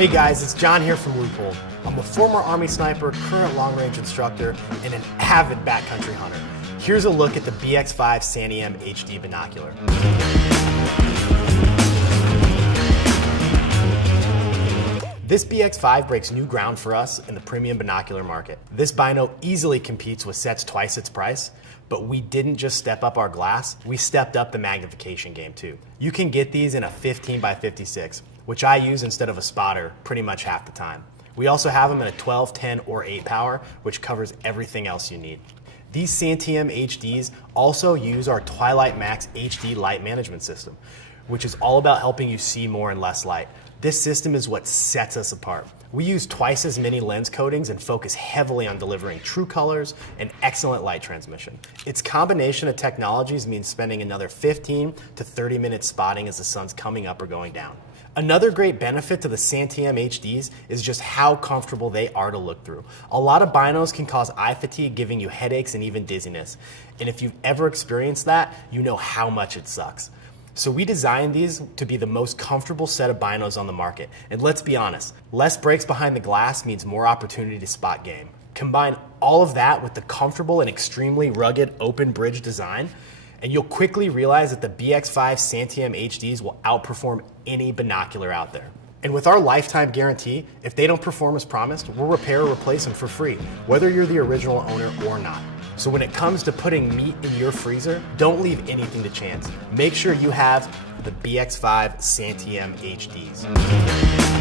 Hey guys, it's John here from Leupold. I'm a former Army sniper, current long-range instructor, and an avid backcountry hunter. Here's a look at the BX-5 Santiam HD binocular. This BX-5 breaks new ground for us in the premium binocular market. This bino easily competes with sets twice its price, but we didn't just step up our glass, we stepped up the magnification game too. You can get these in a 15 by 56, which I use instead of a spotter pretty much half the time. We also have them in a 12, 10, or 8 power, which covers everything else you need. These Santiam HDs also use our Twilight Max HD light management system, which is all about helping you see more in less light. This system is what sets us apart. We use twice as many lens coatings and focus heavily on delivering true colors and excellent light transmission. Its combination of technologies means spending another 15 to 30 minutes spotting as the sun's coming up or going down. Another great benefit to the Santiam HDs is just how comfortable they are to look through. A lot of binos can cause eye fatigue, giving you headaches and even dizziness. And if you've ever experienced that, you know how much it sucks. So we designed these to be the most comfortable set of binos on the market. And let's be honest, less breaks behind the glass means more opportunity to spot game. Combine all of that with the comfortable and extremely rugged open bridge design, and you'll quickly realize that the BX-5 Santiam HDs will outperform any binocular out there. And with our lifetime guarantee, if they don't perform as promised, we'll repair or replace them for free, whether you're the original owner or not. So when it comes to putting meat in your freezer, don't leave anything to chance. Make sure you have the BX-5 Santiam HDs.